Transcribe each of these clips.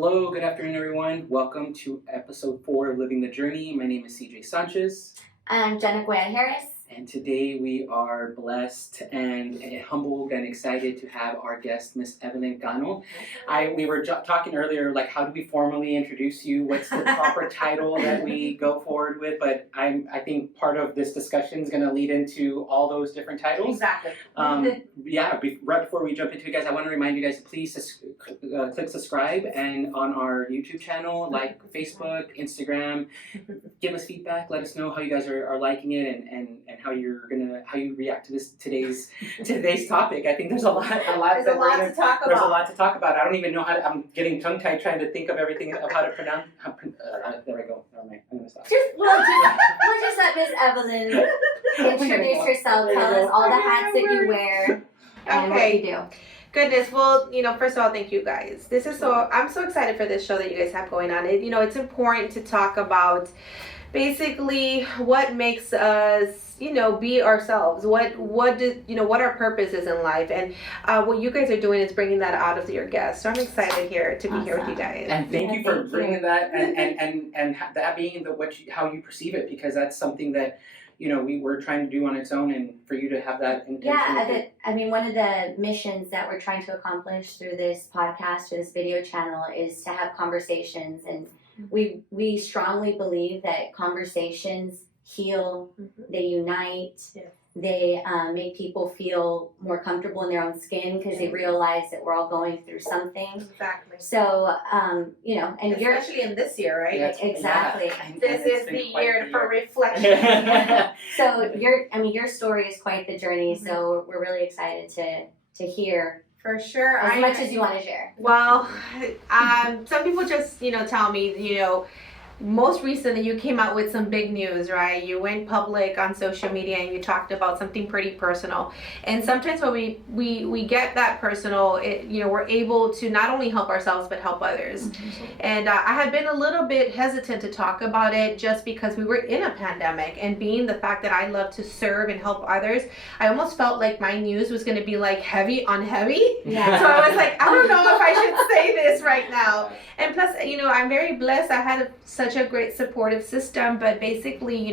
Hello, good afternoon, everyone. Welcome to episode 4 of Living the Journey. My name is CJ Sanchez. I'm Jenna Guaya Harris. And today we are blessed and humbled and excited to have our guest, Miss Evelyn Cano. We were talking earlier, like, how do we formally introduce you? What's the proper title that we go forward with? But I think part of this discussion is going to lead into all those different titles. Exactly. Right before we jump into it, guys, I want to remind you guys to please click subscribe and on our YouTube channel, like Facebook, Instagram. Give us feedback. Let us know how you guys are liking it and how you react to today's topic. I think there's a lot to talk about. There's a lot to talk about. I don't even know I'm getting tongue tied trying to think of everything of how to pronounce. There we go. Never mind. I'm gonna stop. We'll just let Miss Evelyn introduce herself. Tell us all the hats that you wear and what you do. Goodness, well, first of all, thank you guys. I'm so excited for this show that you guys have going on. It's important to talk about basically what makes us, be ourselves. What our purpose is in life, and what you guys are doing is bringing that out of your guests. So I'm excited to be here with you guys. And thank you for bringing that and that being how you perceive it, because that's something that we were trying to do on its own, and for you to have that intention. Yeah, one of the missions that we're trying to accomplish through this podcast or this video channel is to have conversations, and we strongly believe that conversations heal, they unite, they make people feel more comfortable in their own skin because they realize that we're all going through something. Exactly. So, and especially in this year, right? Yeah, exactly. Yeah. This is the year for reflection. So your story is quite the journey. So we're really excited to hear. For sure. As much as you want to share. Well, some people just, tell me, most recently you came out with some big news, right? You went public on social media and you talked about something pretty personal. And sometimes when we get that personal, we're able to not only help ourselves but help others. Mm-hmm. And I had been a little bit hesitant to talk about it just because we were in a pandemic, and being the fact that I love to serve and help others, I almost felt like my news was going to be like heavy on heavy. Yeah. So I was like, I don't know if I should say this right now. And plus, I'm very blessed. I had such a great supportive system, but basically,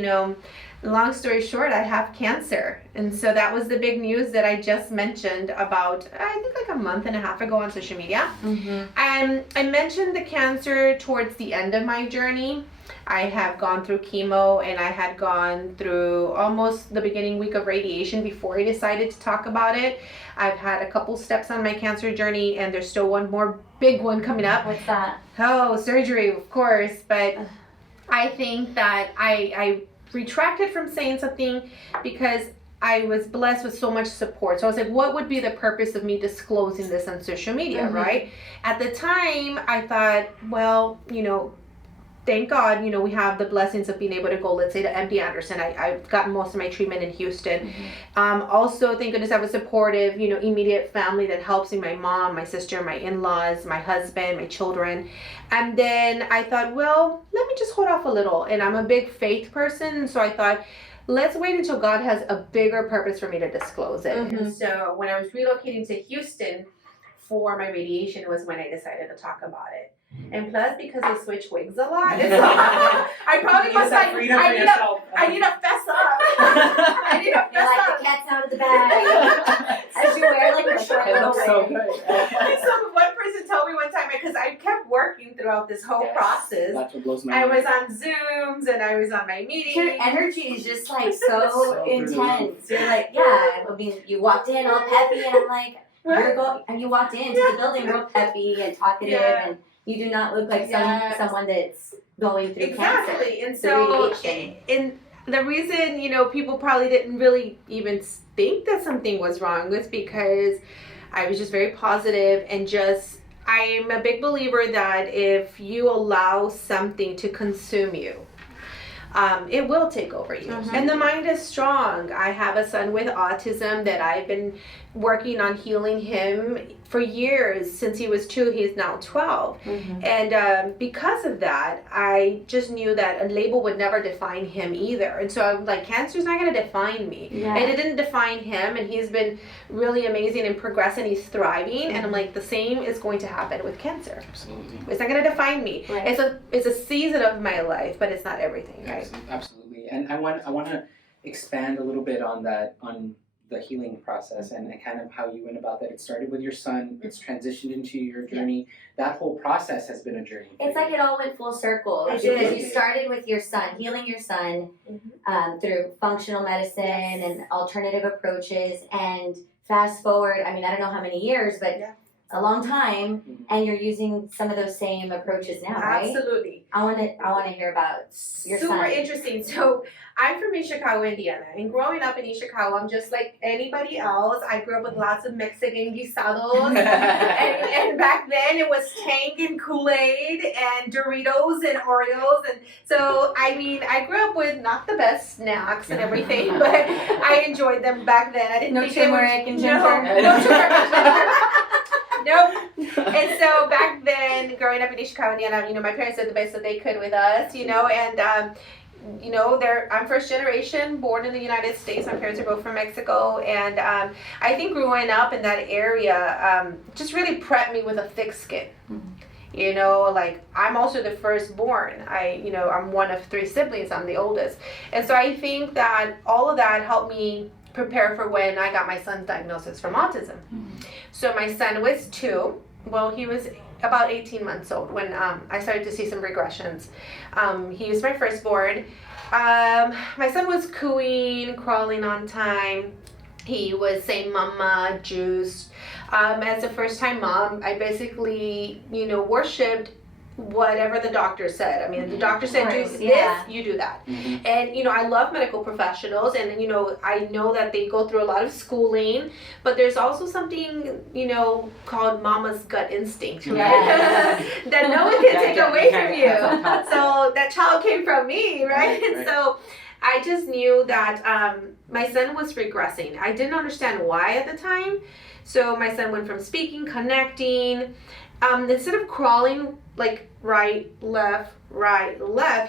long story short, I have cancer. And so that was the big news that I just mentioned about, I think like a month and a half ago on social media. Mm-hmm. And I mentioned the cancer towards the end of my journey. I have gone through chemo, and I had gone through almost the beginning week of radiation before I decided to talk about it. I've had a couple steps on my cancer journey, and there's still one more big one coming up. What's that? Oh, surgery, of course. But I think that I retracted from saying something because I was blessed with so much support. So I was like, what would be the purpose of me disclosing this on social media, right? At the time, I thought, well, thank God, we have the blessings of being able to go, let's say, to MD Anderson. I've gotten most of my treatment in Houston. Mm-hmm. Also, thank goodness I have a supportive, immediate family that helps me, my mom, my sister, my in-laws, my husband, my children. And then I thought, well, let me just hold off a little. And I'm a big faith person, so I thought, let's wait until God has a bigger purpose for me to disclose it. Mm-hmm. And so when I was relocating to Houston for my radiation was when I decided to talk about it. And plus, because I switch wigs a lot, I probably must like, I need to fess up. I need to fess up. The cat's out of the bag. As you wear like a short It looks so good. So one person told me one time, because I kept working throughout this whole process. That's what blows my mind. I was on Zooms and I was on my meetings. Your energy is just like so intense. You're like, you walked in all peppy, and I'm like, and you walked into the building real peppy and talkative, and you do not look like someone that's going through cancer. Exactly. And so, and the reason, people probably didn't really even think that something was wrong was because I was just very positive, and I'm a big believer that if you allow something to consume you, it will take over you. Mm-hmm. And the mind is strong. I have a son with autism that I've been working on healing him for years. Since he was 2, he's now 12. And because of that, I just knew that a label would never define him either. And so I'm like, cancer's not going to define me. Yeah. And it didn't define him, and he's been really amazing and progressing. He's thriving, and I'm like, the same is going to happen with cancer. Absolutely. It's not going to define me. Right. It's a season of my life, but it's not everything, right? Absolutely. And I want to expand a little bit on that, on the healing process and kind of how you went about that. It started with your son, it's transitioned into your journey. That whole process has been a journey. It's like it all went full circle. Absolutely. Because you started with your son, healing your son through functional medicine and alternative approaches, and fast forward, I mean, I don't know how many years, but a long time, and you're using some of those same approaches now, right? Absolutely. I want to hear about your son. Super interesting. So I'm from East Chicago, Indiana, and growing up in East Chicago, I'm just like anybody else. I grew up with lots of Mexican guisados, and back then it was Tang and Kool-Aid and Doritos and Oreos, and so I mean, I grew up with not the best snacks and everything, but I enjoyed them back then. I didn't No think they were turmeric and no ginger. turmeric and ginger. Nope. And so back then, growing up in East Chicago, Indiana, you know, my parents did the best that they could with us, you know, and you know, I'm first generation, born in the United States. My parents are both from Mexico, and I think growing up in that area just really prepped me with a thick skin. You know, like I'm also the firstborn. I'm one of 3 siblings. I'm the oldest, and so I think that all of that helped me prepare for when I got my son's diagnosis from autism. So my son was 2. Well, he was about 18 months old when I started to see some regressions. He was my firstborn. My son was cooing, crawling on time. He was saying mama, juice. As a first-time mom, I basically, worshipped whatever the doctor said. I mean, the doctor said do this, you do that. And, I love medical professionals, and, I know that they go through a lot of schooling, but there's also something, called mama's gut instinct, right? That no one can take away from you. So that child came from me, right? And so I just knew that my son was regressing. I didn't understand why at the time. So my son went from speaking, connecting, instead of crawling like right, left,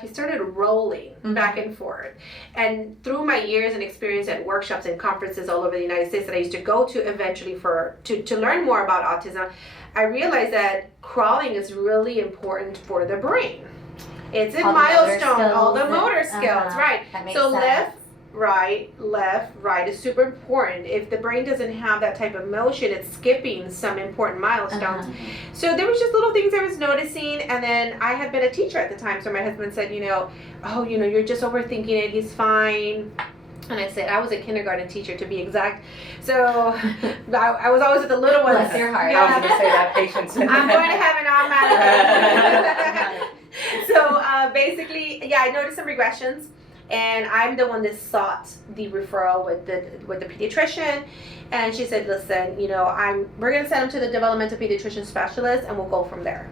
he started rolling back and forth. And through my years and experience at workshops and conferences all over the United States that I used to go to eventually to learn more about autism, I realized that crawling is really important for the brain. It's a milestone, all the motor skills, right? So left, right is super important. If the brain doesn't have that type of motion, it's skipping some important milestones. So there was just little things I was noticing, and then I had been a teacher at the time, so my husband said, you're just overthinking it, he's fine. And I said, I was a kindergarten teacher to be exact. So I was always with the little ones. Bless your heart. I was going to say that patience. I'm going to heaven automatically. So basically, I noticed some regressions. And I'm the one that sought the referral with the pediatrician, and she said, "Listen, we're gonna send him to the developmental pediatrician specialist, and we'll go from there."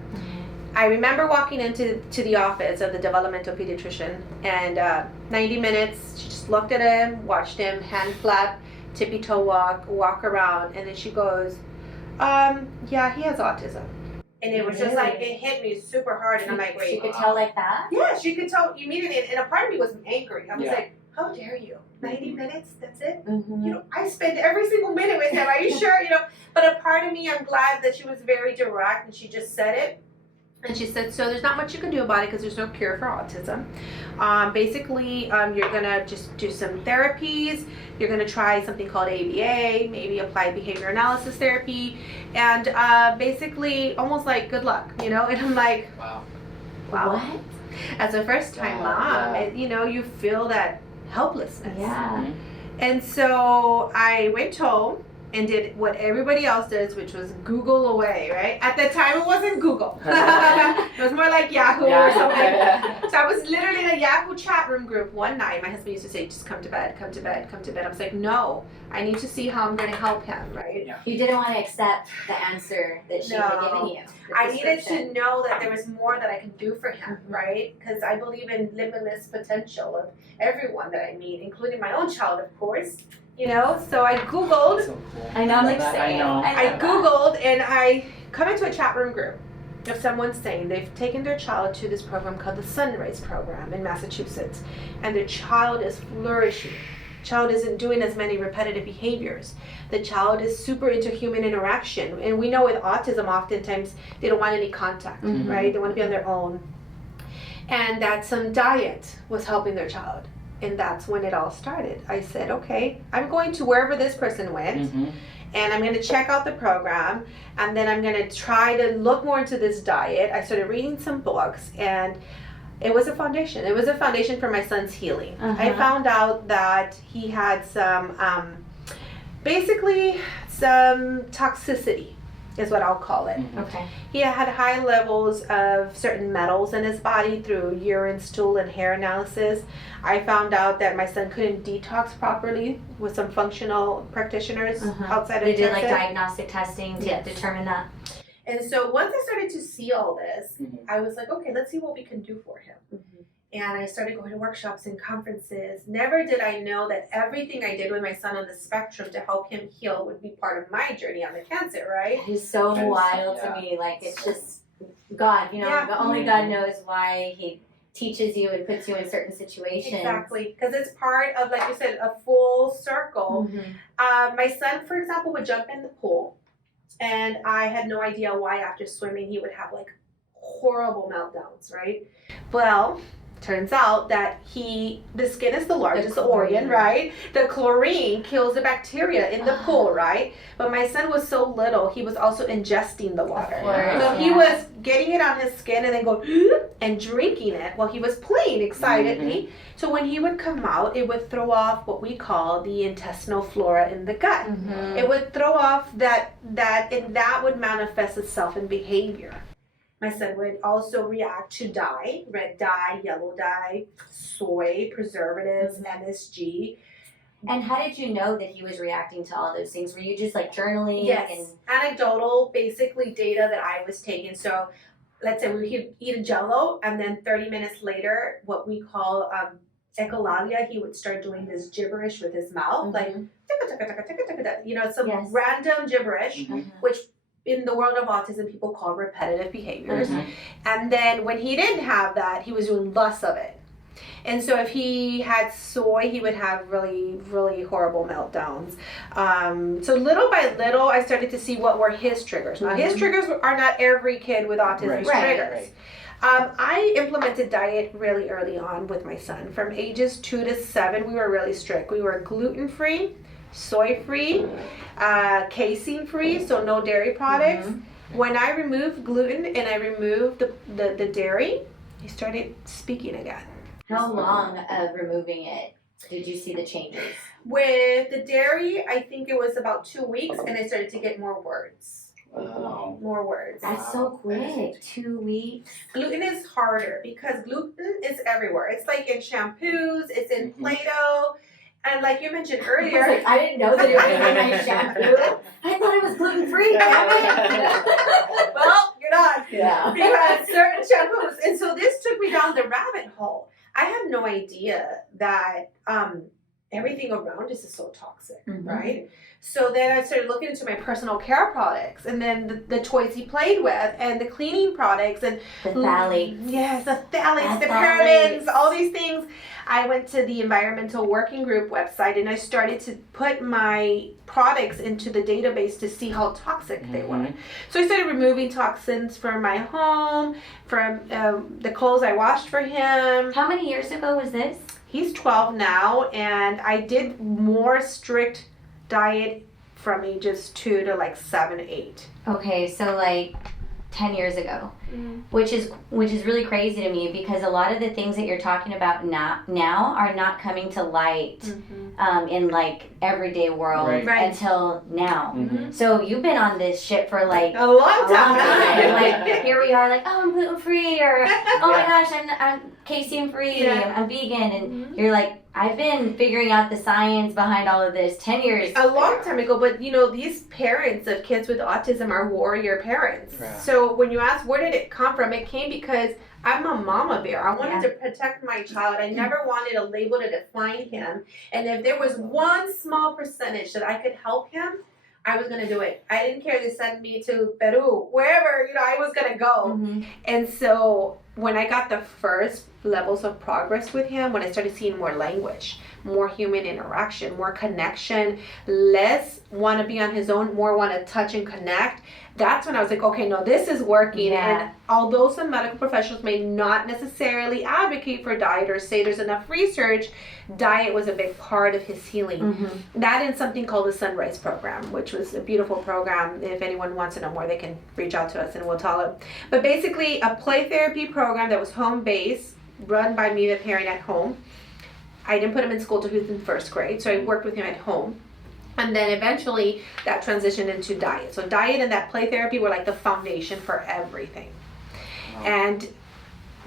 I remember walking into the office of the developmental pediatrician, and 90 minutes. She just looked at him, watched him, hand flap, tippy toe walk around, and then she goes, "Yeah, he has autism." And it was just like, it hit me super hard, and I'm like, wait. She could tell like that? Yeah, she could tell immediately, and a part of me was angry. I was like, how dare you? 90 minutes, that's it? I spend every single minute with him. Are you sure? But a part of me, I'm glad that she was very direct, and she just said it. And she said, so there's not much you can do about it because there's no cure for autism. Basically, you're going to just do some therapies. You're going to try something called ABA, maybe applied behavior analysis therapy. And basically, almost like, good luck, And I'm like, wow. What? As a first-time mom, you feel that helplessness. Yeah. And so I went home and did what everybody else does, which was Google away, right? At the time, it wasn't Google. It was more like Yahoo Yeah. or something. So I was literally in a Yahoo chat room group one night. My husband used to say, just come to bed, come to bed, come to bed. I was like, no, I need to see how I'm going to help him, right? Yeah. You didn't want to accept the answer that she had given you. the I needed to prescription. know that there was more that I could do for him, right? Because I believe in limitless potential of everyone that I meet, including my own child, of course. You know, so I Googled. So cool. I know, I'm like, That, I same. know. I love that. Googled and I come into a chat room group of someone saying they've taken their child to this program called the Sunrise Program in Massachusetts, and their child is flourishing. Child isn't doing as many repetitive behaviors. The child is super into human interaction, and we know with autism oftentimes they don't want any contact, Mhm. right? They want to be on their own, and that some diet was helping their child. And that's when it all started. I said, okay, I'm going to wherever this person went, Mhm. and I'm going to check out the program, and then I'm going to try to look more into this diet. I started reading some books, and it was a foundation. It was a foundation for my son's healing. I Uh-huh. found out that he had some, basically some toxicity is what I'll call it. Mhm. Okay. He had high levels of certain metals in his body through urine, stool, and hair analysis. I found out that my son couldn't detox properly with some functional practitioners Uh-huh. outside of They did like Texas. diagnostic testing to Yes. determine that. And so once I started to see all this, Mhm. I was like, okay, let's see what we can do for him. And I started going to workshops and conferences. Never did I know that everything I did with my son on the spectrum to help him heal would be part of my journey on the cancer, right? It is so That is- wild yeah. to me. Like, it's just God, you know, Yeah. only God knows why He teaches you and puts you in certain situations. Exactly, because it's part of, like you said, a full circle. Mhm. My son, for example, would jump in the pool, and I had no idea why after swimming he would have like horrible meltdowns, right? Well, turns out that the skin is the largest organ, chlorine. right? The chlorine kills the bacteria in the Ah. pool, right? But my son was so little, he was also ingesting the water. Of course, So he yeah. was getting it on his skin and then go and drinking it while he was playing excitedly. So when he would come out, it would throw off what we call the intestinal flora in the gut. Mhm. It would throw off and that would manifest itself in behavior. My son would also react to dye, red dye, yellow dye, soy, preservatives, MSG. And how did you know that he was reacting to all those things? Were you just like journaling? Yes, anecdotal, basically data that I was taking. So let's say he'd eat a Jello, and then 30 minutes later, what we call echolalia, he would start doing this gibberish with his mouth, like Mhm. some Yes. random gibberish, Mhm. which in the world of autism people call repetitive behaviors. Mhm. And then when he didn't have that, he was doing less of it. And so if he had soy, he would have really, really horrible meltdowns. So little by little, I started to see what were his triggers. Now, his triggers are not every kid with autism's Right, triggers. I implemented diet really early on with my son. From ages 2 to 7, we were really strict. We were gluten-free, soy-free, casein-free, so no dairy products. When I removed gluten and I removed the dairy, he started speaking again. How long of removing it did you see the changes? With the dairy, I think it was about 2 weeks, and I started to get more words. Wow. More words. That's so quick. 2 weeks. Gluten is harder because gluten is everywhere. It's like in shampoos, it's in Mhm. Play-Doh, and like you mentioned I was earlier, like, I didn't know that it was in my shampoo. I thought it was gluten free. well, you're not. Yeah. Because certain shampoos, and so this took me down the rabbit hole. I had no idea that everything around us is so toxic, Mhm. right? So then I started looking into my personal care products, and then the toys he played with, and the cleaning products, and The phthalates. yes, the phthalates, the Phthalates. parabens, all these things. I went to the Environmental Working Group website, and I started to put my products into the database to see how toxic they were. So I started removing toxins from my home, from the clothes I washed for him. How many years ago was this? He's 12 now, and I did more strict diet from ages 2 to like 7, 8. Okay, so like 10 years ago. which is really crazy to me, because a lot of the things that you're talking about now are not coming to light in like everyday world until now. So you've been on this shit for like a long time. Like here we are, like, oh, I'm gluten free, or oh my gosh, I'm casein free, I'm vegan, and you're like, I've been figuring out the science behind all of this 10 years. A long time ago, but you know, these parents of kids with autism are warrior parents. Yeah. So when you ask where did it come from, it came because I'm a mama bear. I wanted to protect my child. I never wanted a label to define him. And if there was one small percentage that I could help him, I was going to do it. I didn't care to send me to Peru, wherever, you know, I was going to go. And so when I got the first levels of progress with him, when I started seeing more language, more human interaction, more connection, less want to be on his own, more want to touch and connect, that's when I was like, okay, no, this is working. And although some medical professionals may not necessarily advocate for diet or say there's enough research, diet was a big part of his healing. That and something called the Sunrise Program, which was a beautiful program. If anyone wants to know more, they can reach out to us and we'll tell them. But basically a play therapy program that was home-based, run by me, the parent at home. I didn't put him in school till he was in first grade, so I worked with him at home. And then eventually that transitioned into diet. So diet and that play therapy were like the foundation for everything. And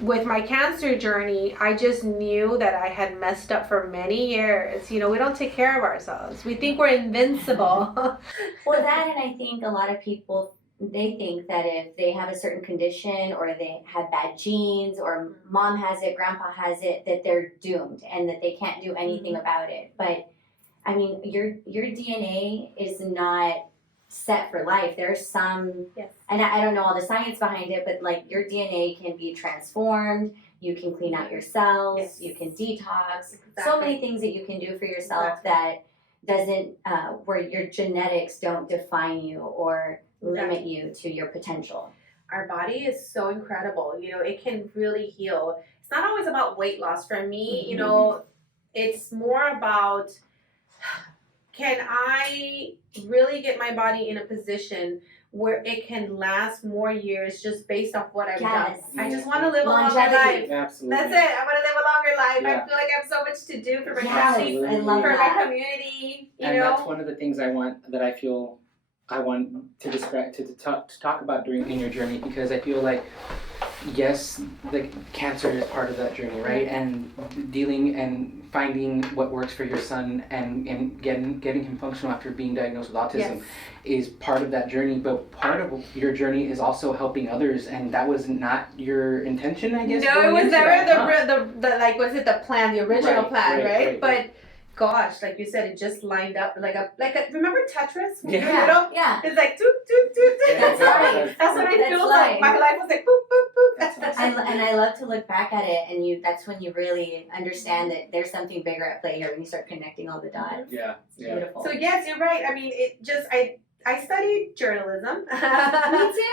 with my cancer journey, I just knew that I had messed up for many years. You know, we don't take care of ourselves. We think we're invincible. Well, that, and I think a lot of people, they think that if they have a certain condition or they have bad genes or mom has it, grandpa has it, that they're doomed and that they can't do anything about it. But I mean, your DNA is not set for life. There's some, and I don't know all the science behind it, but like your DNA can be transformed. You can clean out your cells. You can detox. So many things that you can do for yourself that doesn't, where your genetics don't define you or limit you to your potential. Our body is so incredible. You know, it can really heal. It's not always about weight loss. For me, you know, it's more about, can I really get my body in a position where it can last more years just based off what I've done? I just want to live a longer life. Absolutely. That's it. I want to live a longer life. I feel like I have so much to do for my family, for my community. You know, that's one of the things I want to describe, to talk about in your journey, because I feel like, yes, the cancer is part of that journey, right? And dealing and finding what works for your son and getting him functional after being diagnosed with autism is part of that journey. But part of your journey is also helping others, and that was not your intention, I guess. No, it was never the like, what is it, the plan, the original plan, right? But gosh, like you said, it just lined up like a remember Tetris? You know? It's like doot, doot, doot, doot. That's life. That's what I feel like. My life was like boop, boop, boop. And I love to look back at it, and that's when you really understand that there's something bigger at play here when you start connecting all the dots. It's beautiful. So yes, you're right. I mean, I studied journalism. Me too.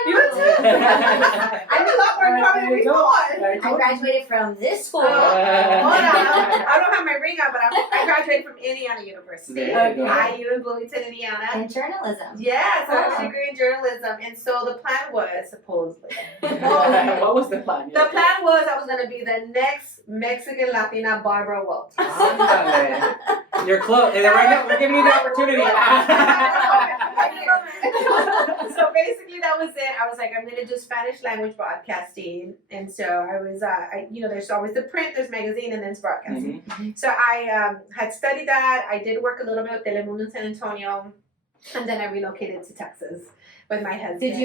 You too. I'm a lot more common than we thought. I graduated from this school. Hold on. I don't have my ring on, but I graduated from Indiana University. IU in Bloomington, Indiana. In journalism. Yes, I have a degree in journalism. And so the plan was, supposedly. What was the plan? The plan was I was going to be the next Mexican Latina Barbara Walters. You're close. Right now, we're giving you the opportunity. So basically that was it. I was like, I'm going to do Spanish language broadcasting. And so I was, you know, there's always the print, there's magazine, and then it's broadcasting. So I had studied that. I did work a little bit with Telemundo in San Antonio. And then I relocated to Texas with my husband. Did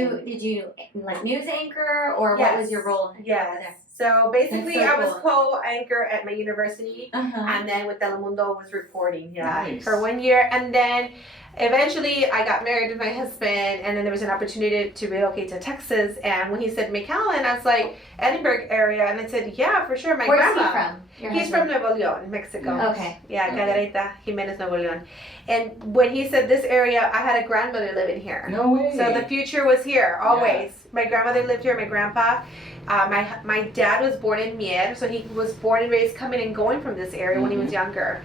you like news anchor, or what was your role? Yes. So basically, I was co-anchor at my university, and then with Telemundo was reporting, for 1 year, and then eventually I got married with my husband, and then there was an opportunity to relocate to Texas. And when he said McAllen, I was like, Edinburgh area, and I said, yeah, for sure. Where's he from? He's from Nuevo León, Mexico. Okay. Yeah, Cadereyta, Jimenez, Nuevo León. And when he said this area, I had a grandmother living here. No way. So the future was here, always. My grandmother lived here, my grandpa. My dad was born in Mier, so he was born and raised coming and going from this area when he was younger.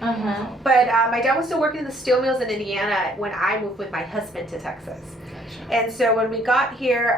But my dad was still working in the steel mills in Indiana when I moved with my husband to Texas. And so when we got here,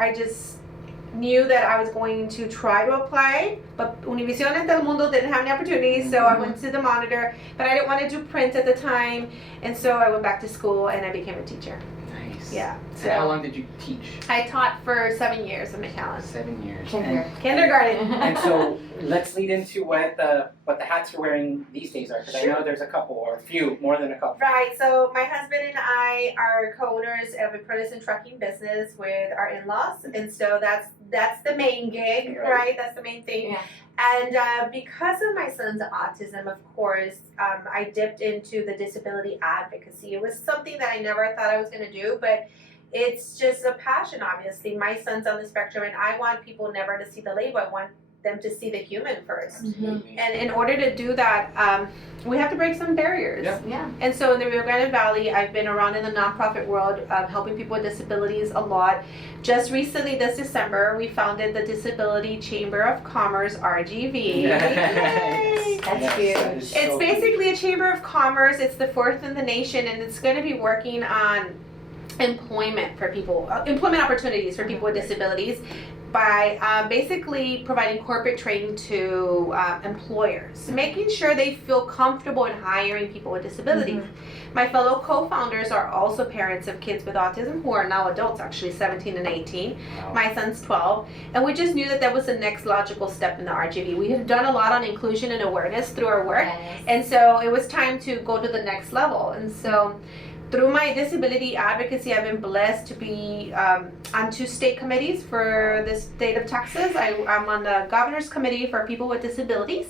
knew that I was going to try to apply, but Univision and Telemundo didn't have any opportunities, so I went to the Monitor, but I didn't want to do print at the time, and so I went back to school and I became a teacher. Nice. Yeah. So how long did you teach? I taught for 7 years in McAllen. 7 years. Kindergarten. And so let's lead into what the hats you're wearing these days are, because I know there's a couple or a few, more than a couple. Right, so my husband and I are co-owners of a produce and trucking business with our in-laws, and so that's the main gig, right? That's the main thing. Yeah. And because of my son's autism, of course, I dipped into the disability advocacy. It was something that I never thought I was going to do, but it's just a passion, obviously. My son's on the spectrum, and I want people never to see the label. I want them to see the human first. Absolutely. And in order to do that, we have to break some barriers. Yeah. And so in the Rio Grande Valley, I've been around in the nonprofit world, helping people with disabilities a lot. Just recently, this December, we founded the Disability Chamber of Commerce, RGV. Yay! That's huge. It's basically a chamber of commerce. It's the fourth in the nation, and it's going to be working on employment for people, employment opportunities for people with disabilities, by basically providing corporate training to employers, making sure they feel comfortable in hiring people with disabilities. My fellow co-founders are also parents of kids with autism who are now adults, actually 17 and 18. Wow. My son's 12. And we just knew that that was the next logical step in the RGV. We have done a lot on inclusion and awareness through our work. Yes. And so it was time to go to the next level. And so through my disability advocacy, I've been blessed to be on 2 state committees for the state of Texas. I'm on the governor's committee for people with disabilities.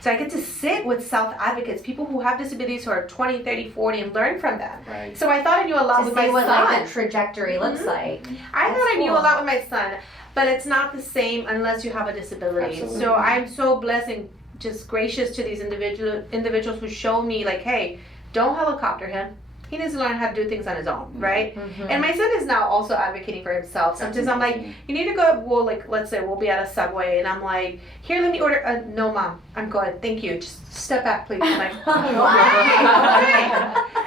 So I get to sit with self-advocates, people who have disabilities who are 20, 30, 40, and learn from them. Right. So I thought I knew a lot To with my see what son. like the trajectory looks like. I That's thought I knew cool. a lot with my son, but it's not the same unless you have a disability. Absolutely. So I'm so blessed and just gracious to these individuals who show me, like, hey, don't helicopter him. He needs to learn how to do things on his own, right? And my son is now also advocating for himself. Sometimes I'm like, you need to go, well, like, let's say we'll be at a Subway, and I'm like, here, let me order. No, Mom, I'm good. Thank you. Just step back, please. I'm like, Wow.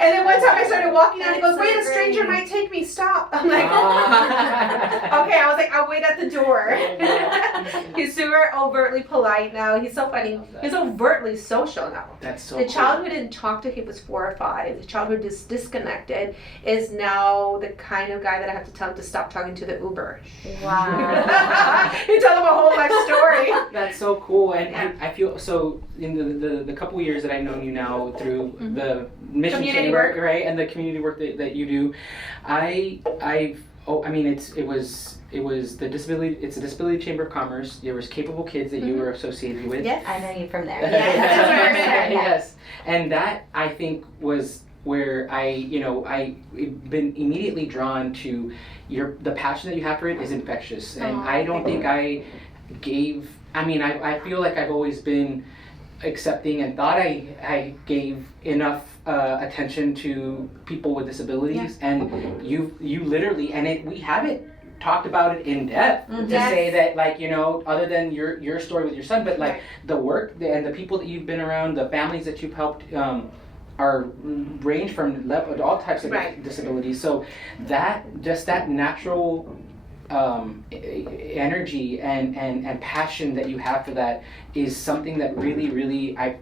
and then one time I started walking out, he goes, That's wait, so a stranger great. might take me. Stop. I'm like, Ah. okay. I was like, I'll wait at the door. He's super overtly polite now. He's so funny. He's overtly social now. That's so The cool. child who didn't talk to him was 4 or 5. The child who is disconnected is now the kind of guy that I have to tell him to stop talking to the Uber. Wow. You tell him a whole life story. That's so cool, and I feel so in the couple years that I've known you now through the mission Community chamber, work. right, and the community work that you do, it was the disability. It's a disability chamber of commerce. There was capable kids that you were associated with. Yes. I know you from there. That's where I met her. Yes, and that I think was where I been immediately drawn to the passion that you have for it is infectious, and I don't think I gave. I feel like I've always been accepting and thought I gave enough attention to people with disabilities, and you literally, and we haven't talked about it in depth to Yes. say that, like, other than your story with your son, but like the work and the people that you've been around, the families that you've helped are range from all types of disabilities. So that natural energy and passion that you have for that is something that really I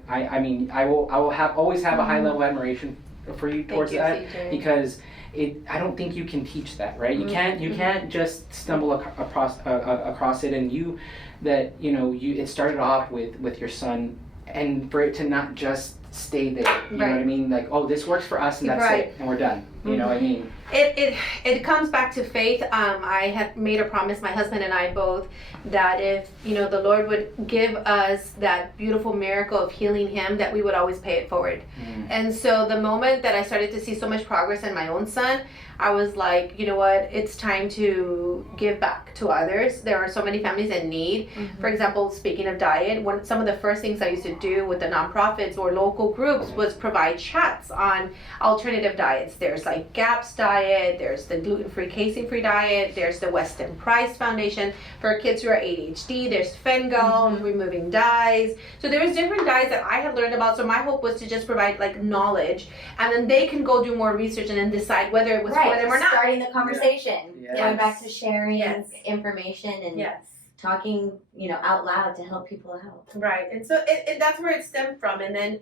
will always have a high level of admiration for you towards that, because I don't think you can teach that, right? You can't just stumble across it, and it started off with your son, and for it to not just stay there, you know what I mean? Like, oh, this works for us, and that's it, and we're done. You know what I mean? It comes back to faith. I had made a promise, my husband and I both, that if the Lord would give us that beautiful miracle of healing him, that we would always pay it forward. And so the moment that I started to see so much progress in my own son, I was like, you know what, it's time to give back to others. There are so many families in need. For example, speaking of diet, some of the first things I used to do with the nonprofits or local groups was provide chats on alternative diets. There's like GAPS diet, there's the gluten-free, casein-free diet, there's the Weston Price Foundation for kids who are ADHD, there's Fengo, removing dyes. So there was different diets that I had learned about. So my hope was to just provide like knowledge, and then they can go do more research and then decide whether it was for them or not. Starting the conversation. going back to sharing Yes. information and Yes. talking, out loud to help people out. Right, and so that's where it stemmed from. And then,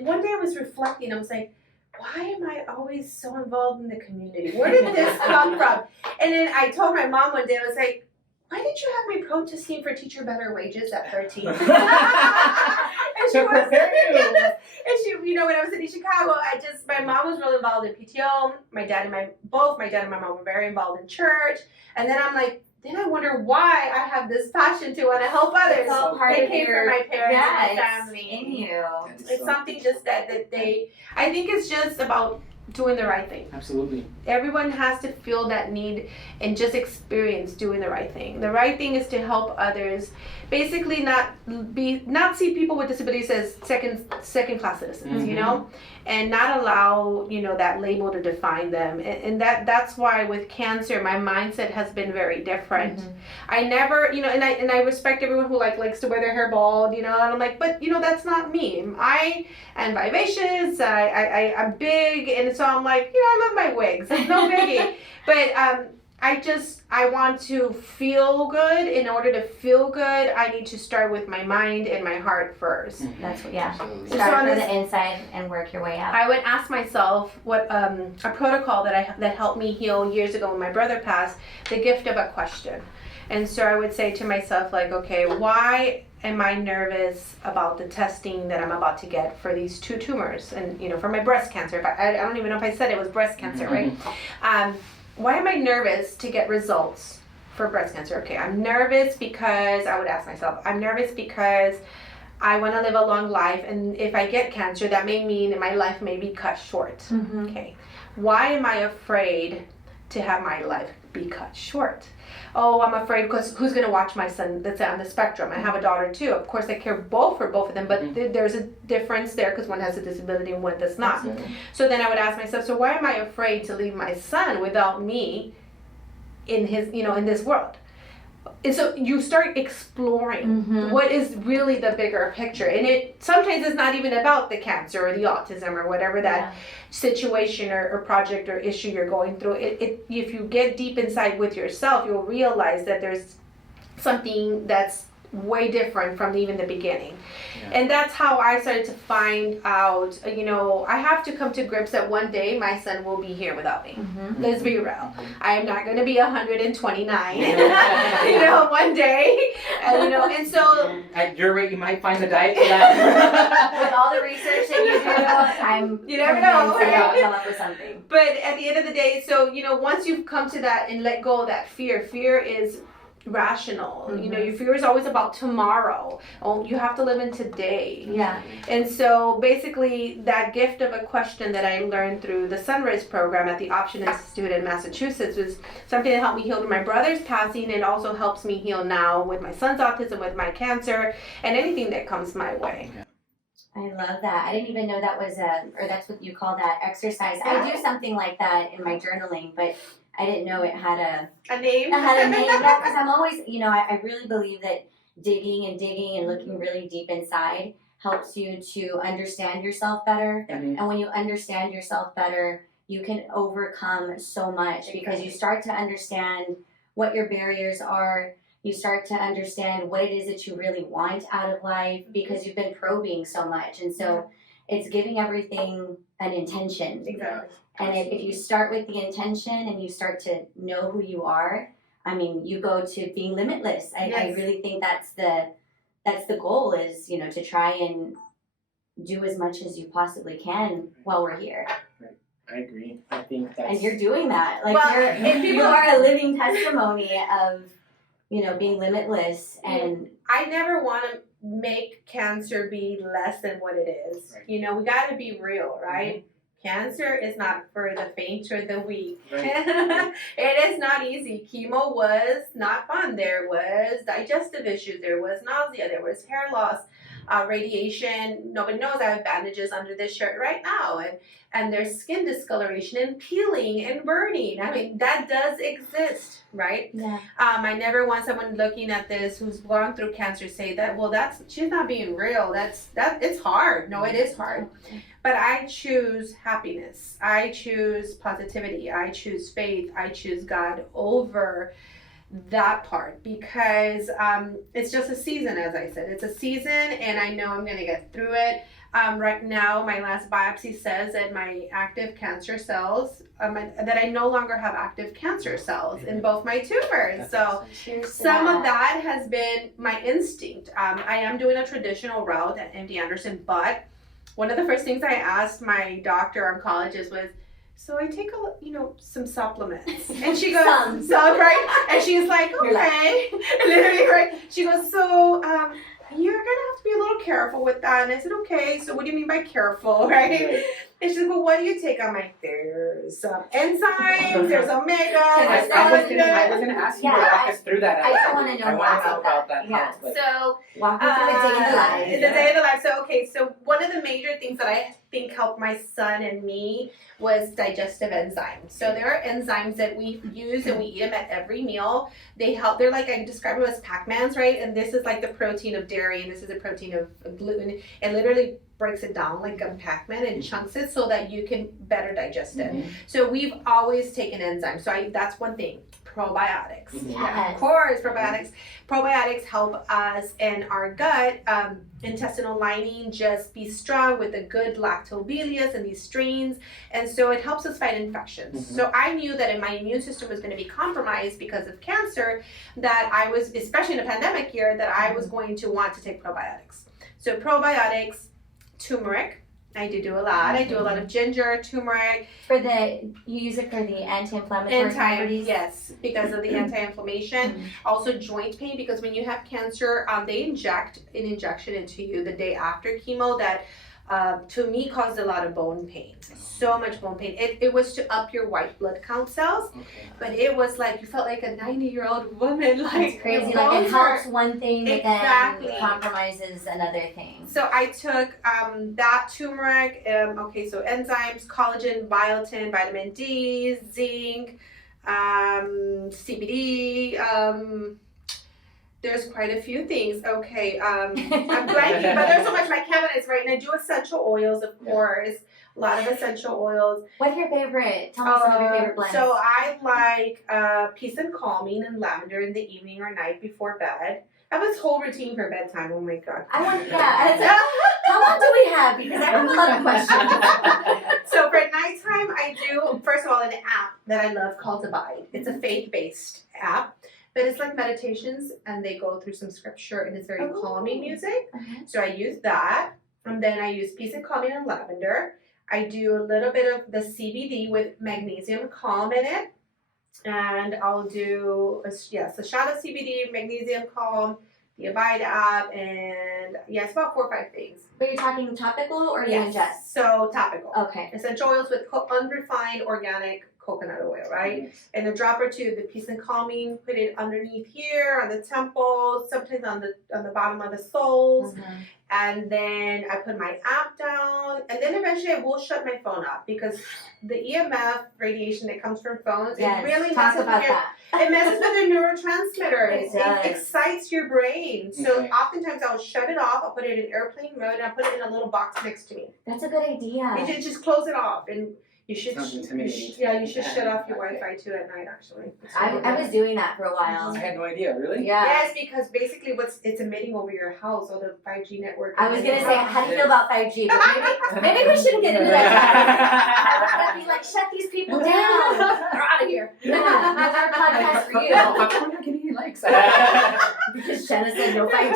one day I was reflecting. I was like, why am I always so involved in the community? Where did this come from? And then I told my mom one day, I was like, why did you have me protesting for teacher better wages at 13? And she To prepare you. and she, when I was in Chicago, my mom was really involved in PTO. Both my dad and my mom were very involved in church. And then I'm like, then I wonder why I have this passion to want to help others. It's all part It of came from my parents and my it's family. in you. It's something just that I think it's just about doing the right thing. Absolutely. Everyone has to feel that need and just experience doing the right thing. The right thing is to help others, basically not see people with disabilities as second class citizens, and not allow that label to define them. And that's why with cancer my mindset has been very different. I never, and I respect everyone who likes to wear their hair bald, and I'm like, but that's not me. I am vivacious, I'm big, and so I'm like, I love my wigs, it's no biggie. But I want to feel good. In order to feel good, I need to start with my mind and my heart first. That's what, Absolutely. Start from the inside and work your way out. I would ask myself what a protocol that helped me heal years ago when my brother passed, the gift of a question. And so I would say to myself, like, okay, why am I nervous about the testing that I'm about to get for these 2 tumors? And, for my breast cancer, I don't even know if I said it was breast cancer, right? Why am I nervous to get results for breast cancer? Okay, I'm nervous because, I would ask myself, I'm nervous because I want to live a long life, and if I get cancer, that may mean that my life may be cut short. Okay, why am I afraid to have my life be cut short? Oh, I'm afraid because who's going to watch my son that's on the spectrum? I have a daughter too. Of course, I care for both of them, but there's a difference there because one has a disability and one does not. Absolutely. So then I would ask myself, so why am I afraid to leave my son without me in his, in this world? And so you start exploring what is really the bigger picture. And it sometimes it's not even about the cancer or the autism or whatever that situation or project or issue you're going through. If you get deep inside with yourself, you'll realize that there's something that's way different from even the beginning. And that's how I started to find out, I have to come to grips that one day my son will be here without me. Let's be real. I am not going to be 129, one day, and so. At your rate, you might find the diet for that. With all the research that you do, You never know. You'll come up with something. But at the end of the day, so, once you've come to that and let go of that fear is rational. Your fear is always about tomorrow. Oh, you have to live in today. And so basically that gift of a question that I learned through the Sunrise program at the Option Institute in Massachusetts was something that helped me heal with my brother's passing and also helps me heal now with my son's autism, with my cancer, and anything that comes my way. I love that. I didn't even know that was or that's what you call that exercise. I do something like that in my journaling, but I didn't know it had a name. Yeah, because I'm always, I really believe that digging and looking really deep inside helps you to understand yourself better. And when you understand yourself better, you can overcome so much because you start to understand what your barriers are. You start to understand what it is that you really want out of life because you've been probing so much. And so it's giving everything an intention. Exactly. And if you start with the intention and you start to know who you are, you go to being limitless. I really think that's the goal is, to try and do as much as you possibly can while we're here. I agree. I think that's... And you're doing that. You are a living testimony of, being limitless. And I never want to make cancer be less than what it is. Right. We got to be real, right? Cancer is not for the faint or the weak. Right. It is not easy. Chemo was not fun. There was digestive issues. There was nausea. There was hair loss. radiation. Nobody knows I have bandages under this shirt right now, and there's skin discoloration and peeling and burning. I mean, that does exist, right? Yeah. I never want someone looking at this who's gone through cancer say that, well, she's not being real. It's hard. No, it is hard. But I choose happiness. I choose positivity. I choose faith. I choose God over that part, because it's just a season, as I said. It's a season, and I know I'm going to get through it. Right now, my last biopsy says that my active cancer cells, that I no longer have active cancer cells in both my tumors. So some of that has been my instinct. I am doing a traditional route at MD Anderson, but one of the first things I asked my doctor oncologist was, so I take some supplements, and she goes, right, and she's like, okay, literally, right. She goes, so you're gonna have to be a little careful with that. And I said, okay. So what do you mean by careful, right? And she said, well, what do you take? I'm like, there's enzymes, there's omega. I was gonna ask you to walk us through that. I want to know about that. Yeah. So walk me through the day in the life. The day in the life. So okay. So one of the major things that I think helped my son and me was digestive enzymes. So there are enzymes that we use and we eat them at every meal. They help. They're like, I describe them as Pac-Mans, right? And this is like the protein of dairy, and this is the protein of gluten. It literally breaks it down like a Pac-Man and chunks it so that you can better digest it. So we've always taken enzymes. So that's one thing. Probiotics. Yeah, of course, probiotics. Probiotics help us in our gut intestinal lining just be strong with a good lactobacillus and these strains, and so it helps us fight infections. So I knew that if my immune system was going to be compromised because of cancer, that I was, especially in a pandemic year, that I was going to want to take probiotics. So probiotics, turmeric. I do a lot. I do a lot of ginger, turmeric. You use it for the anti-inflammatory properties? Yes, because of the anti-inflammation. Also joint pain, because when you have cancer, they inject an injection into you the day after chemo that to me caused a lot of bone pain. So much bone pain. It was to up your white blood count cells, but it was like you felt like a 90-year-old woman. Like, it's crazy. Like it helps one thing, but exactly. then compromises another thing. So I took that turmeric. So enzymes, collagen, biotin, vitamin D, zinc, CBD. There's quite a few things. Okay, I'm blanking, but there's so much. My cabinet's right, and I do essential oils, of course. A lot of essential oils. What's your favorite? Tell me some of your favorite blends. So I like peace and calming and lavender in the evening or night before bed. I have this whole routine for bedtime. Oh my god. How long do we have? Because I have a lot of questions. So for nighttime, I do, first of all, an app that I love called Abide. It's a faith-based app. But it's like meditations, and they go through some scripture, and it's very calming music. So I use that, and then I use peace and calming and lavender. I do a little bit of the CBD with magnesium calm in it, and I'll do a shot of CBD, magnesium calm, the Abide app, and it's about 4 or 5 things. But you're talking topical or you ingest? So topical. Okay. Essential oils with unrefined organic coconut oil, right? And a drop or two, the peace and calming, put it underneath here on the temples, sometimes on the bottom of the soles. And then I put my app down, and then eventually I will shut my phone off, because the EMF radiation that comes from phones, it really messes with your neurotransmitters. It excites your brain. So oftentimes I'll shut it off, I'll put it in airplane mode, and I'll put it in a little box next to me. That's a good idea. You should just close it off, and you should you should shut off your Wi-Fi too at night, actually. I was doing that for a while. I had no idea, really? Yeah. Yes, because basically it's emitting over your house, all the 5G network. I was going to say, how do you feel about 5G? But maybe we shouldn't get into that. I was going to be like, shut these people down. They're out of here. Yeah, no more podcast for you. How come we're not getting any likes? Because Jenna said no 5G.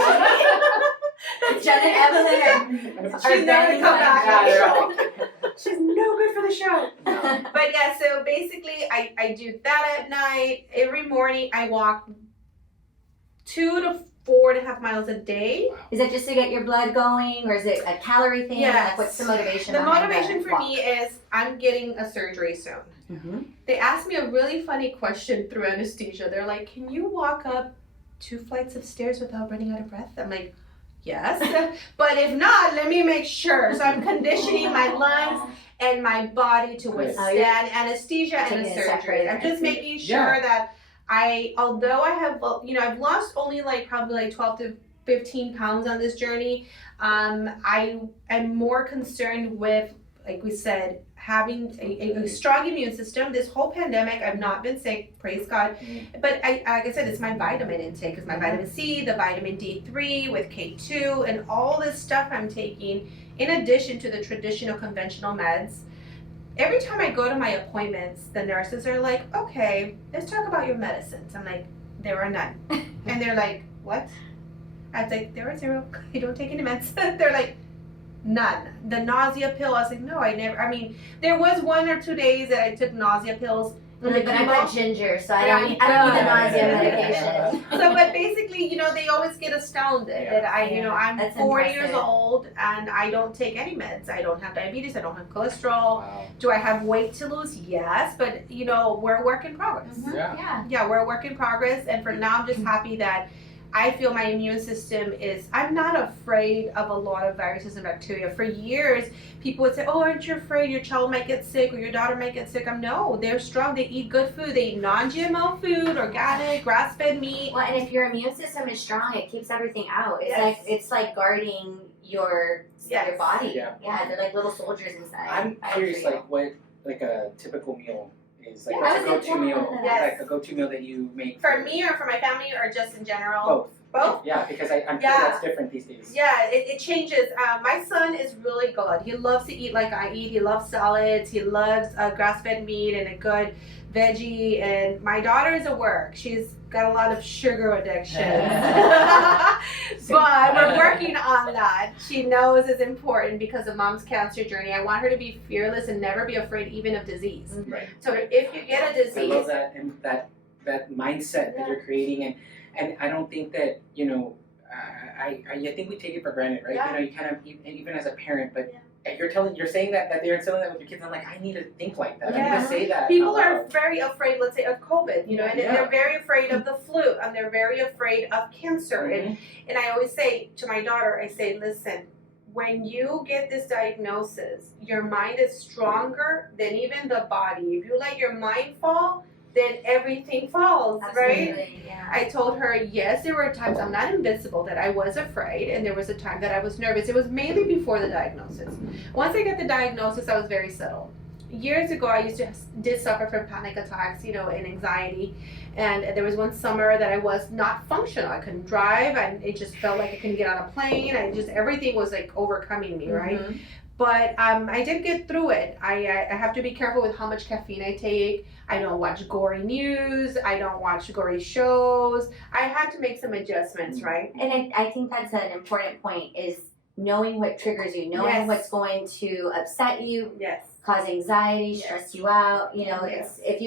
Jenna and Evelyn are She's never banning come back. 5G. She's no good for the show. But yeah, so basically I do that at night. Every morning I walk 2 to 4.5 miles a day. Is that just to get your blood going, or is it a calorie thing? Yes. Like, what's the motivation? The behind motivation that for me is I'm getting a surgery soon. They asked me a really funny question through anesthesia. They're like, can you walk up 2 flights of stairs without running out of breath? I'm like, Yes. But if not, let me make sure. So I'm conditioning my lungs and my body to withstand anesthesia and a surgery. I'm just making sure that although I have, I've lost only probably 12 to 15 pounds on this journey, I am more concerned with, like we said, having a strong immune system. This whole pandemic, I've not been sick, praise God. But like I said, it's my vitamin intake. It's my vitamin C, the vitamin D3 with K2, and all this stuff I'm taking in addition to the traditional conventional meds. Every time I go to my appointments, the nurses are like, okay, let's talk about your medicines. I'm like, there are none. And they're like, what? I was like, there are zero. I don't take any meds. They're like, none. The nausea pill, I was like, no, there was 1 or 2 days that I took nausea pills. But I got ginger, so I don't need the nausea medication. So, but basically, they always get astounded that I'm That's 40 impressive. years old and I don't take any meds. I don't have diabetes. I don't have cholesterol. Wow. Do I have weight to lose? Yes, but we're a work in progress. Yeah, we're a work in progress, and for now, I'm just happy that I feel my immune system I'm not afraid of a lot of viruses and bacteria. For years, people would say, oh, aren't you afraid your child might get sick or your daughter might get sick? No, they're strong. They eat good food. They eat non-GMO food, organic, grass-fed meat. Well, and if your immune system is strong, it keeps everything out. It's like guarding your body. Yeah, they're like little soldiers inside. I'm curious, what a typical meal is Yeah, what's a that was go-to meal? important. Yes. Like a go-to meal that you make For me or for my family or just in general? Both. Yeah, because I'm sure that's different these days. Yeah, it changes. My son is really good. He loves to eat like I eat. He loves salads. He loves grass-fed meat and a good veggie. And my daughter is at work. She's got a lot of sugar addiction. But we're working on that. She knows it's important because of mom's cancer journey. I want her to be fearless and never be afraid even of disease. Right. So if you get a disease. I love that, and that mindset that you're creating, and I don't think that I think we take it for granted, right? Yeah. You kind of, even as a parent, but you're saying that they're instilling that with your kids. I'm like, I need to think like that. I need to say that. People are very afraid, let's say, of COVID, and they're very afraid of the flu, and they're very afraid of cancer. And I always say to my daughter, I say, listen, when you get this diagnosis, your mind is stronger than even the body. If you let your mind fall, then everything falls, right? Yeah. I told her, yes, there were times, I'm not invincible, that I was afraid, and there was a time that I was nervous. It was mainly before the diagnosis. Once I got the diagnosis, I was very settled. Years ago, I did suffer from panic attacks, and anxiety. And there was one summer that I was not functional. I couldn't drive, and it just felt like I couldn't get on a plane. Everything was like overcoming me, right? But I did get through it. I have to be careful with how much caffeine I take. I don't watch gory news. I don't watch gory shows. I had to make some adjustments, right? And I think that's an important point, is knowing what triggers you, knowing what's going to upset you, cause anxiety, stress you out. It's, if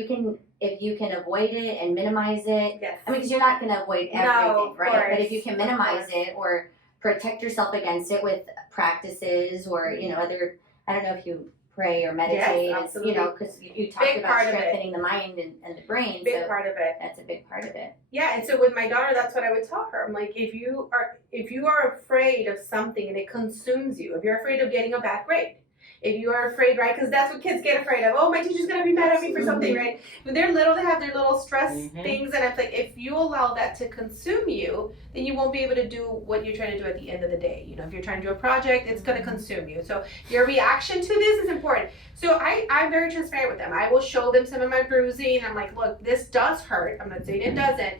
you can avoid it and minimize it. Because you're not going to avoid everything, right? Course. But if you can minimize it or protect yourself against it with practices or other, I don't know if you pray or meditate, because you talked about strengthening the mind and the brain. Big part of it. That's a big part of it. Yeah, and so with my daughter, that's what I would tell her. I'm like, if you are afraid of something and it consumes you, if you're afraid of getting a bad grade, if you are afraid, right, because that's what kids get afraid of. Oh, my teacher's going to be mad at me for something, right? When they're little, they have their little stress things, and it's like, if you allow that to consume you, then you won't be able to do what you're trying to do at the end of the day. If you're trying to do a project, it's going to consume you. So your reaction to this is important. So I'm very transparent with them. I will show them some of my bruising. I'm like, look, this does hurt. I'm not saying it doesn't.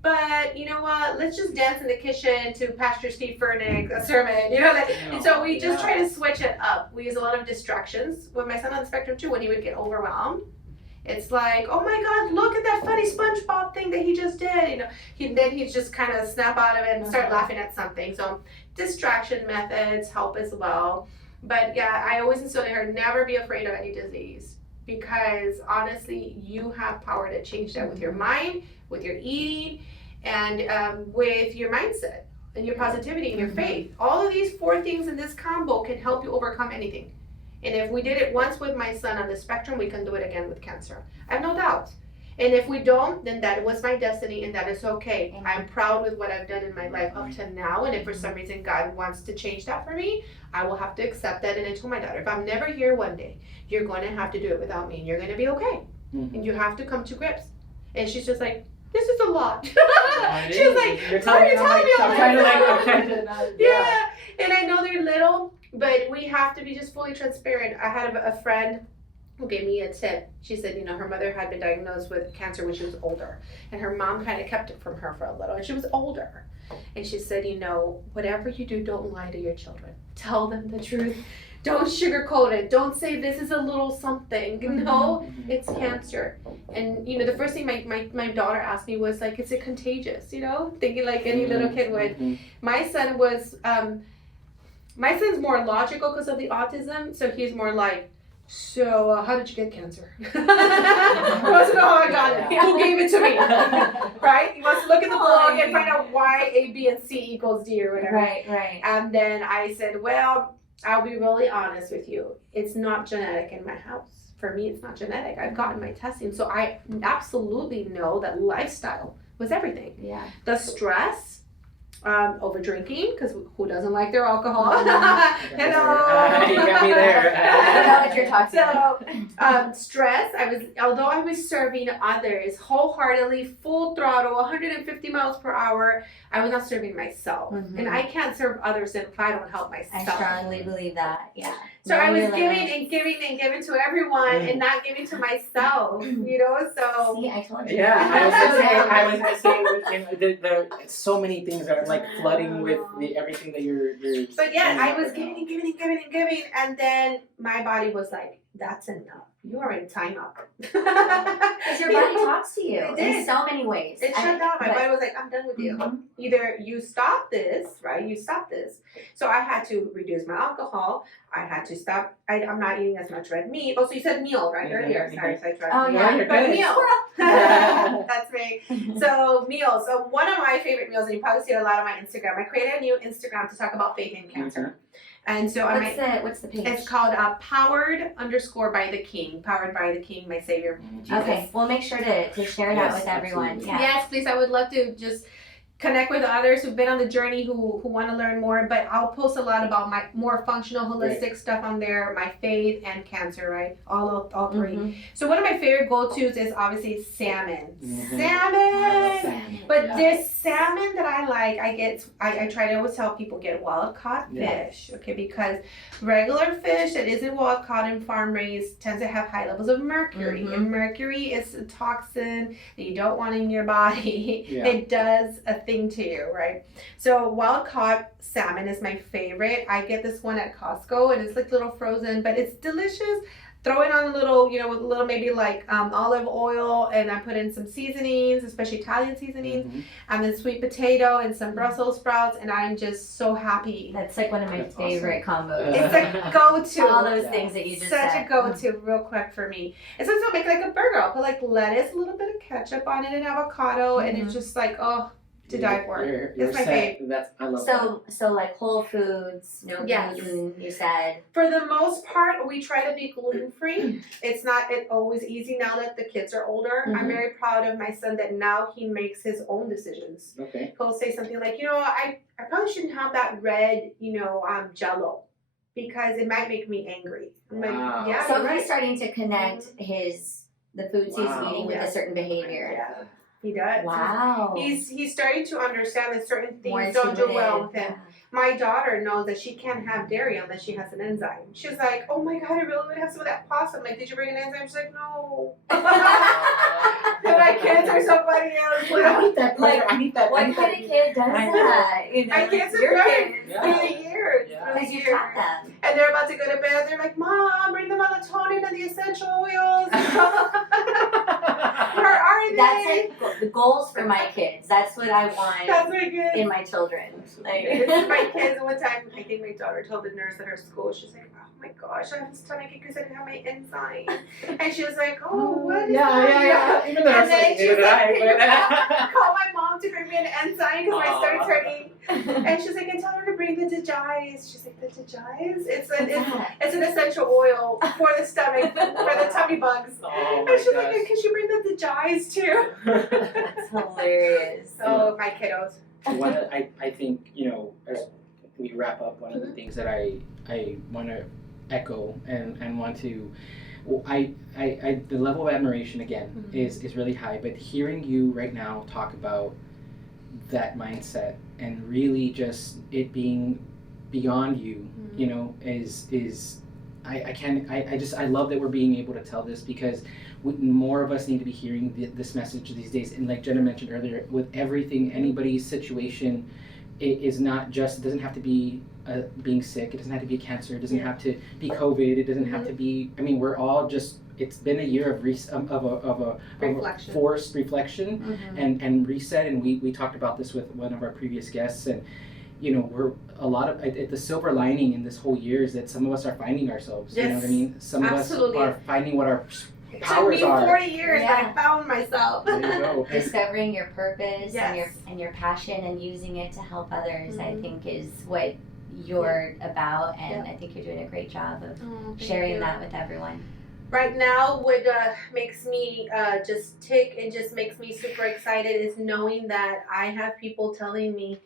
But you know what? Let's just dance in the kitchen to Pastor Steve Furnick's sermon. And so we just try to switch it up. We use a lot of distractions. With my son on the spectrum too, when he would get overwhelmed, it's like, oh my God, look at that funny SpongeBob thing that he just did. Then he'd just kind of snap out of it and start laughing at something. So distraction methods help as well. But yeah, I always instill in her, never be afraid of any disease, because honestly, you have power to change that with your mind, with your eating, and with your mindset and your positivity and your faith. All of these 4 things in this combo can help you overcome anything. And if we did it once with my son on the spectrum, we can do it again with cancer. I have no doubt. And if we don't, then that was my destiny, and that is okay. Amen. I'm proud with what I've done in my life up to now, and if for some reason God wants to change that for me, I will have to accept that. And I told my daughter, if I'm never here one day, you're going to have to do it without me, and you're going to be okay. Mhm. And you have to come to grips. And she's just like, this is a lot. Yeah, She was like, you're why are you telling me all I'm trying to this? like, Yeah, and I know they're little, but we have to be just fully transparent. I had a friend who gave me a tip. She said, you know, her mother had been diagnosed with cancer when she was older, and her mom kind of kept it from her for a little, and she was older. And she said, you know, whatever you do, don't lie to your children. Tell them the truth. Don't sugarcoat it. Don't say this is a little something. No, it's cancer. And, you know, the first thing my daughter asked me was like, is it contagious? You know, thinking like any little kid would. Mhm. My son was, my son's more logical because of the autism, so he's more like, so how did you get cancer? He wants to know how I got it. Who gave it to me? Right? He wants to look at the blog and find out why A, B, and C equals D or whatever. Right. And then I said, well, I'll be really honest with you. It's not genetic in my house. For me, it's not genetic. I've gotten my testing, so I absolutely know that lifestyle was everything. Yeah. The stress, over drinking, because who doesn't like their alcohol? Hello. You got me there. I know what you're talking about. So, stress. Although I was serving others wholeheartedly, full throttle, 150 miles per hour, I was not serving myself. Mhm. And I can't serve others if I don't help myself. I strongly believe that. Yeah. So Know I was your giving limits. and giving and giving to everyone and not giving to myself, you know? So See, I told you. Yeah, I was gonna say, so many things are like flooding with everything that you're. But yeah, saying I was right now. giving, and then my body was like, that's enough. You are in timeout. Because your body talks to you It in did. so many ways. It shut down. My but- body was like, I'm done with you. Mhm. Either you stop this, right? You stop this. So I had to reduce my alcohol. I had to stop. I'm not eating as much red meat. Oh, so you said meal, right? Mhm, Earlier. mhm. Sorry, I tried. Oh, yeah, you're But good. meal. That's me. So meals. So one of my favorite meals, and you probably see it a lot on my Instagram. I created a new Instagram to talk about faith in cancer. And so What's the page? it's called powered_by the King. Powered by the King, my Savior. Jesus. Okay, we'll make sure to share that Yes, with everyone. absolutely. Yeah. Yes, please. I would love to just connect with others who've been on the journey who want to learn more. But I'll post a lot about my more functional, holistic stuff on there, my faith and cancer, right? All three. Mhm. So one of my favorite go-tos is obviously salmon. Mhm. Salmon. But Yeah. this salmon that I like, I try to always tell people get wild caught Yeah. fish, okay? Because regular fish that isn't wild caught and farm raised tends to have high levels of mercury, Mhm. and mercury is a toxin that you don't want in your body. Yeah. It does a thing to you, right? So wild caught salmon is my favorite. I get this one at Costco, and it's like little frozen, but it's delicious. Throw it on a little, with a little maybe like olive oil, and I put in some seasonings, especially Italian seasonings, Mhm. and then sweet potato and some Brussels sprouts, and I'm just so happy. That's like one of my That's favorite combos. It's a go-to. All those Yeah. things that you just Such said. a go-to, real quick for me. And sometimes I'll make like a burger. I'll put like lettuce, a little bit of ketchup on it, and avocado, and it's just like to die for. You're It's my set. I love that. So like Whole Foods, no Yes. gluten, you said. For the most part, we try to be gluten-free. It's not always easy now that the kids are older. I'm Mhm. very proud of my son that now he makes his own decisions. Okay. He'll say something like, I probably shouldn't have that red, Jell-O, because it might make me angry. I'm like, Wow. yeah, So you're he's right. starting to connect the foods Wow. he's eating with Yeah. a certain behavior. Yeah, he does. Wow. He's starting to understand that certain More things don't do well intuitive, with him. yeah. My daughter knows that she can't have dairy unless she has an enzyme. She's like, oh my God, I really want to have some of that pasta. I'm like, did you bring an enzyme? She's like, no. And my kids are so funny. I need that. I need that. What kind of kid does I know. that? My kids have Your learned kids. Yeah. through the years. Yeah. Through Because the you years. taught them. And they're about to go to bed. They're like, Mom, bring the melatonin and the essential oils. Our that's like the goals for my kids. That's what I want That's my kids. in my children. Like, It's my kids. One time, I think my daughter told the nurse at her school, she's like, "Oh my gosh, I have a stomachache because I didn't have my enzyme." And she was like, "Oh, what is that?" Yeah. Even though I And was then like, she's neither did like, I, "Can you but- call my mom to bring me an enzyme because I started Aw. turning." And she's like, "And tell her to bring the Digize." She's like, "The Digize? It's an essential oil for the stomach, for the tummy bugs." Oh And she's my like, gosh. "Can she bring the Digize too?" That's hilarious. Oh, my kiddos. I think, as we wrap up, one of the things that I want to echo and want to, the level of admiration again is really high, but hearing you right now talk about that mindset and really just it being beyond you, is I love that we're being able to tell this, because more of us need to be hearing this message these days. And like Jenna mentioned earlier, with everything, anybody's situation, it is not just, it doesn't have to be being sick, it doesn't have to be cancer, it doesn't have to be COVID, it doesn't have to be, we're all just, it's been a year of Reflection. Forced reflection and reset. And we talked about this with one of our previous guests, and we're a lot of the silver lining in this whole year is that some of us are finding ourselves. Yes. You know what I mean? Some Absolutely. of us are finding what our It took powers me are. 40 years, but Yeah. I found myself. There you go. Discovering your purpose Yes. and your passion and using it to help others, I think is what you're about, and I think you're doing a great job of Oh, thank sharing you. that with everyone. Right now, what makes me just tick and just makes me super excited is knowing that I have people telling me,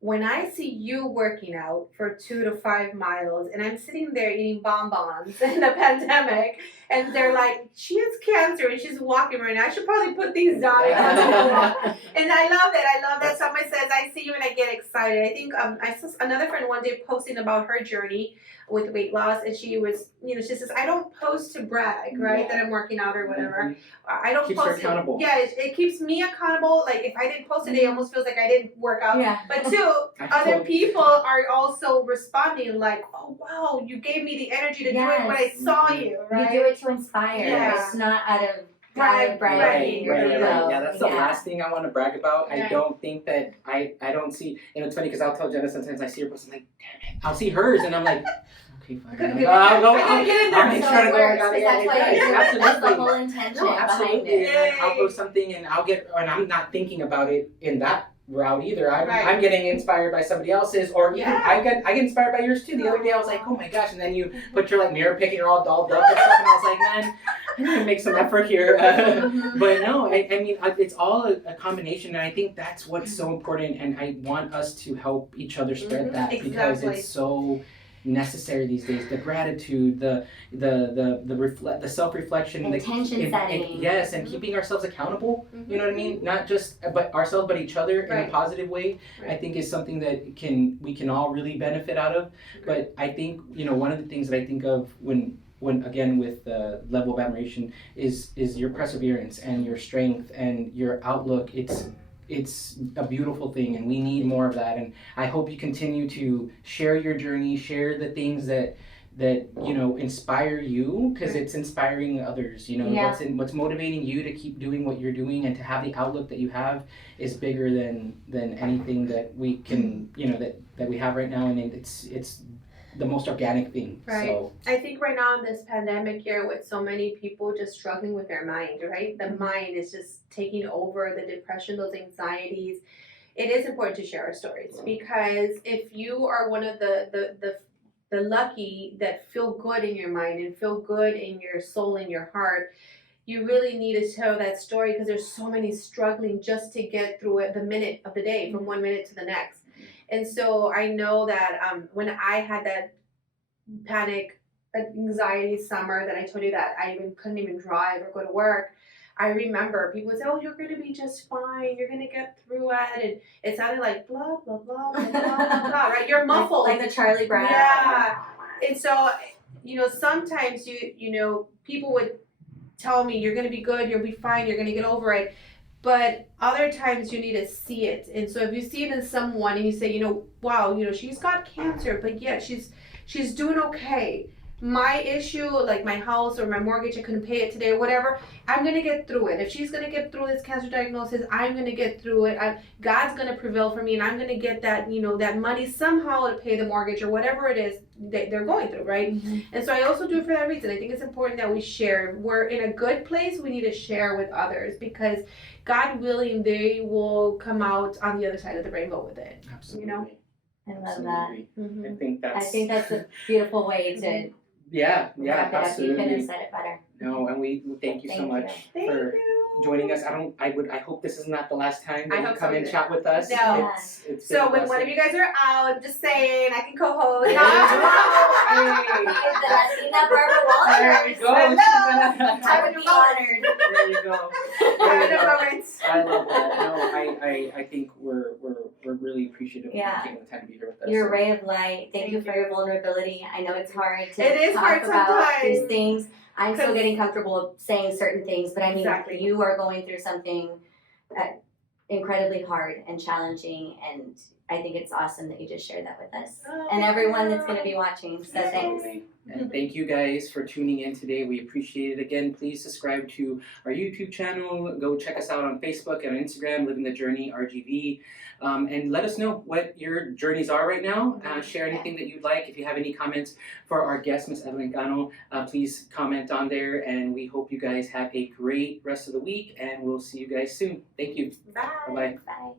when I see you working out for 2 to 5 miles and I'm sitting there eating bonbons in the pandemic, and they're like, she has cancer and she's walking right now, I should probably put these down. And I love it. I love that someone says, I see you and I get excited. I think I saw another friend one day posting about her journey with weight loss, and she was, she says, I don't post to brag, right, that I'm working out or whatever. I don't Keeps her post accountable. Yeah, it keeps me accountable. Like if I didn't post today, it almost feels like I didn't work out. Yeah. But two, other people are also responding like, oh wow, you gave me the energy to do it when I saw you, right? You do it to inspire. Yeah. It's not out of Right, bragging. right. Yeah, that's the last thing I want to brag about. I Right. don't think that I don't see, it's funny because I'll tell Jenna sometimes I see her post, I'm like, damn it. I'll see hers and I'm like, okay, fine. Gotta get I'll go. I gotta get in there. I'll make So sure to it go. works, Yeah, 'cause yeah, that's why yeah, you do it. That's the absolutely. whole intention No, behind absolutely. it. Yay. I'll post something and I'm not thinking about it in that route either. Right. I'm getting inspired by somebody else's, or even Yeah. I get inspired by yours too. The other day I was like, oh my gosh, and then you put your mirror pick and you're all dolled up and stuff, and I was like, man, I need to make some effort here. But no, I mean, it's all a combination, and I think that's what's so important, and I want us to help each other spread that, because Exactly. it's so necessary these days. The gratitude, the self-reflection, Intention setting. yes, and keeping ourselves accountable. You know what I mean? Not just but ourselves, but each other in a Right. positive way. Right. I think is something that we can all really benefit out of. But I think one of the things that I think of when again with the level of admiration is your perseverance and your strength and your outlook. It's a beautiful thing, and we need more of that. And I hope you continue to share your journey, share the things that inspire you, because it's inspiring others. Yeah. What's motivating you to keep doing what you're doing and to have the outlook that you have is bigger than anything that we can that we have right now, and it's the most organic thing. Right. So I think right now in this pandemic year, with so many people just struggling with their mind, right? The mind is just taking over, the depression, those anxieties. It is important to share our stories, because if you are one of the lucky that feel good in your mind and feel good in your soul and your heart, you really need to tell that story, because there's so many struggling just to get through it, the minute of the day, from 1 minute to the next. And so I know that when I had that panic, anxiety summer that I told you that I couldn't even drive or go to work, I remember people would say, oh, you're going to be just fine, you're going to get through it. And it sounded like blah, blah, blah, blah, blah, blah, blah, right? You're muffled. Like the Charlie Brown. Yeah. And so, sometimes people would tell me, you're going to be good, you'll be fine, you're going to get over it. But other times you need to see it. And so if you see it in someone and you say, wow, she's got cancer, but yet she's doing okay. my issue, like my house or my mortgage, I couldn't pay it today or whatever, I'm gonna get through it. If she's gonna get through this cancer diagnosis, I'm gonna get through it. God's gonna prevail for me, and I'm gonna get that, that money somehow to pay the mortgage or whatever it is that they're going through, right? Mm-hmm. And so I also do it for that reason. I think it's important that we share. We're in a good place, we need to share with others, because God willing, they will come out on the other side of the rainbow with it. Absolutely. I love Absolutely. Mm-hmm. I think that's a beautiful way to yeah, wrap it up. You absolutely. couldn't have said it better. No, and we thank you so Thank much Thank for you. joining us. I hope this is not the last time I that you hope come so and too. chat with us. No. It's So been a when one blessing. of you guys are out, just saying, I can co-host. There you go. Is the Latina Barbara Walters? There you go. I would be honored. There you go. Having a moment. I love that. No, I think we're really appreciative of you Yeah. taking the time to be here with us. You're a So, ray of light. Thank you for your vulnerability. I know it's hard to It is talk hard about sometimes. these things. I'm still 'Cause- getting comfortable saying certain things, but I mean, Exactly. you are going through something incredibly hard and challenging, and I think it's awesome that you just shared that with us. Oh, And everyone that's going to be watching, so thanks. Absolutely. And thank you guys for tuning in today. We appreciate it. Again, please subscribe to our YouTube channel. Go check us out on Facebook and Instagram, Living the Journey RGV. And let us know what your journeys are right now. Share anything that you'd like. If you have any comments for our guest, Miss Evelyn Cano, please comment on there. And we hope you guys have a great rest of the week. And we'll see you guys soon. Thank you. Bye. Bye-bye. Bye.